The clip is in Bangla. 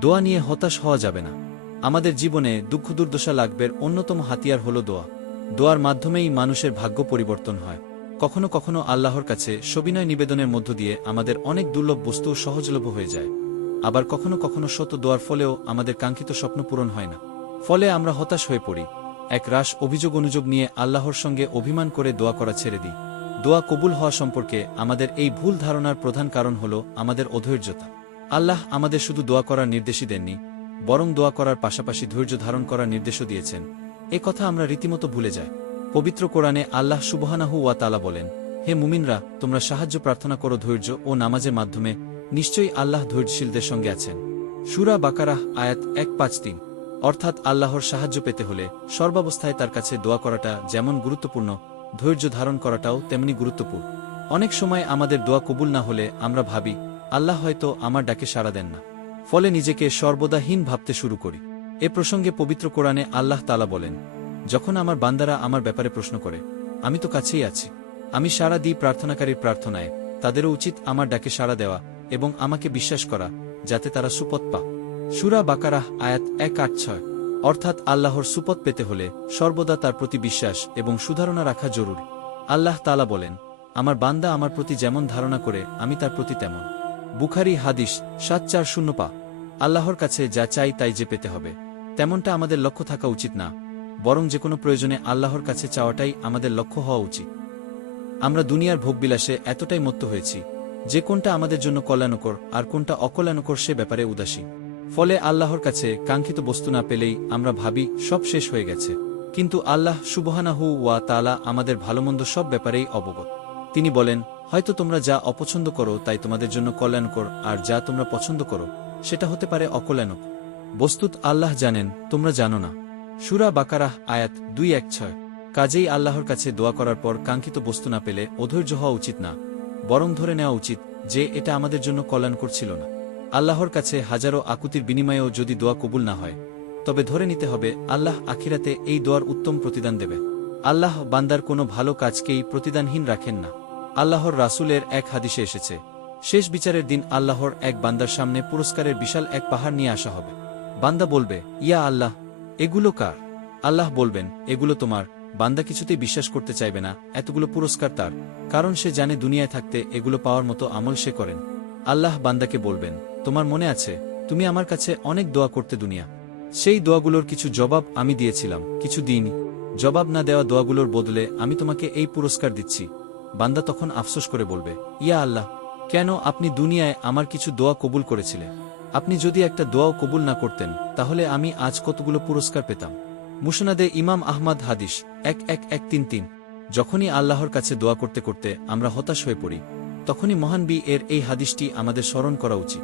দোয়া নিয়ে হতাশ হওয়া যাবে না। আমাদের জীবনে দুঃখ দুর্দশা লাগবের অন্যতম হাতিয়ার হল দোয়া। দোয়ার মাধ্যমেই মানুষের ভাগ্য পরিবর্তন হয়। কখনো কখনো আল্লাহর কাছে সবিনয় নিবেদনের মধ্য দিয়ে আমাদের অনেক দুর্লভ বস্তু সহজলভ্য হয়ে যায়। আবার কখনো কখনো শত দোয়ার ফলেও আমাদের কাঙ্ক্ষিত স্বপ্ন পূরণ হয় না। ফলে আমরা হতাশ হয়ে পড়ি। এক রাশ অভিযোগ অনুযোগ নিয়ে আল্লাহর সঙ্গে অভিমান করে দোয়া করা ছেড়ে দিই। দোয়া কবুল হওয়া সম্পর্কে আমাদের এই ভুল ধারণার প্রধান কারণ হল আমাদের অধৈর্যতা। আল্লাহ আমাদের শুধু দোয়া করার নির্দেশই দেননি, বরং দোয়া করার পাশাপাশি ধৈর্য ধারণ করার নির্দেশও দিয়েছেন। এ কথা আমরা রীতিমতো ভুলে যাই। পবিত্র কোরআনে আল্লাহ সুবহানাহু ওয়া তালা বলেন, হে মুমিনরা, তোমরা সাহায্য প্রার্থনা করো ধৈর্য ও নামাজের মাধ্যমে, নিশ্চয়ই আল্লাহ ধৈর্যশীলদের সঙ্গে আছেন। সুরা বাকারাহ, আয়াত এক পাঁচ তিন। অর্থাৎ আল্লাহর সাহায্য পেতে হলে সর্বাবস্থায় তার কাছে দোয়া করাটা যেমন গুরুত্বপূর্ণ, ধৈর্য ধারণ করাটাও তেমনি গুরুত্বপূর্ণ। অনেক সময় আমাদের দোয়া কবুল না হলে আমরা ভাবি আল্লাহ হয়তো আমার ডাকে সাড়া দেন না। ফলে নিজেকে সর্বদাহীন ভাবতে শুরু করি। এ প্রসঙ্গে পবিত্র কোরআনে আল্লাহ তালা বলেন, যখন আমার বান্দারা আমার ব্যাপারে প্রশ্ন করে, আমি তো কাছেই আছি। আমি সাড়া দিই প্রার্থনাকারীর প্রার্থনায়। তাদেরও উচিত আমার ডাকে সাড়া দেওয়া এবং আমাকে বিশ্বাস করা, যাতে তারা সুপথ পা সুরা বাকারাহ, আয়াত এক আট ছয়। অর্থাৎ আল্লাহর সুপথ পেতে হলে সর্বদা তার প্রতি বিশ্বাস এবং সুধারণা রাখা জরুরি। আল্লাহ তালা বলেন, আমার বান্দা আমার প্রতি যেমন ধারণা করে, আমি তার প্রতি তেমন। বুখারি হাদিস সাত চার শূন্য পা। আল্লাহর কাছে যা চাই তাই যে পেতে হবে। তেমনটা আমাদের লক্ষ্য থাকা উচিত না। বরং যে কোনো প্রয়োজনে আল্লাহর কাছে চাওয়াটাই আমাদের লক্ষ্য হওয়া উচিত। আমরা দুনিয়ার ভোগবিলাসে এতটাই মত্ত হয়েছি। যে কোনটা আমাদের জন্য কল্যাণকর আর কোনটা অকল্যাণকর সে ব্যাপারে উদাসী। ফলে আল্লাহর কাছে কাঙ্ক্ষিত বস্তু না পেলেই আমরা ভাবি সব শেষ হয়ে গেছে। কিন্তু আল্লাহ সুবহানাহু ওয়া তালা আমাদের ভালোমন্দ সব ব্যাপারেই অবগত। তিনি বলেন, হয়তো তোমরা যা অপছন্দ করো তাই তোমাদের জন্য কল্যাণকর, আর যা তোমরা পছন্দ করো, সেটা হতে পারে অকল্যাণক। বস্তুত আল্লাহ জানেন, তোমরা জানো না। সুরা বাকারাহ, আয়াত দুই এক ছয়। কাজেই আল্লাহর কাছে দোয়া করার পর কাঙ্ক্ষিত বস্তু না পেলে অধৈর্য হওয়া উচিত না, বরং ধরে নেওয়া উচিত যে এটা আমাদের জন্য কল্যাণকর ছিল না। আল্লাহর কাছে হাজারো আকুতির বিনিময়েও যদি দোয়া কবুল না হয়, তবে ধরে নিতে হবে আল্লাহ আখিরাতে এই দোয়ার উত্তম প্রতিদান দেবে। আল্লাহ বান্দার কোনো ভালো কাজকেই প্রতিদানহীন রাখেন না। আল্লাহর রাসূলের এক হাদিসে এসেছে, শেষ বিচারের দিন আল্লাহর এক বান্দার সামনে পুরস্কারের বিশাল এক পাহাড় নিয়ে আসা হবে। বান্দা বলবে, ইয়া আল্লাহ, এগুলো কার? আল্লাহ বলবেন, এগুলো তোমার, বান্দা কিছুতেই বিশ্বাস করতে চাইবে না, এতগুলো পুরস্কার তার, কারণ সে জানে দুনিয়ায় থাকতে এগুলো পাওয়ার মতো আমল সে করেন। আল্লাহ বান্দাকে বলবেন, তোমার মনে আছে, তুমি আমার কাছে অনেক দোয়া করতে দুনিয়া। সেই দোয়াগুলোর কিছু জবাব আমি দিয়েছিলাম, কিছু দিইনি জবাব না দেওয়া দোয়াগুলোর বদলে আমি তোমাকে এই পুরস্কার দিচ্ছি। বান্দা তখন আফসোস করে বলবে, ইয়া আল্লাহ, কেন আপনি দুনিয়ায় আমার কিছু দোয়া কবুল করেছিলেন আপনি যদি একটা দোয়াও কবুল না করতেন, তাহলে আমি আজ কতগুলো পুরস্কার পেতাম। মুসনাদে ইমাম আহমদ হাদিস এক এক এক তিন তিন। যখনই আল্লাহর কাছে দোয়া করতে করতে আমরা হতাশ হয়ে পড়ি, তখনই মহানবী এর এই হাদিসটি আমাদের স্মরণ করা উচিত।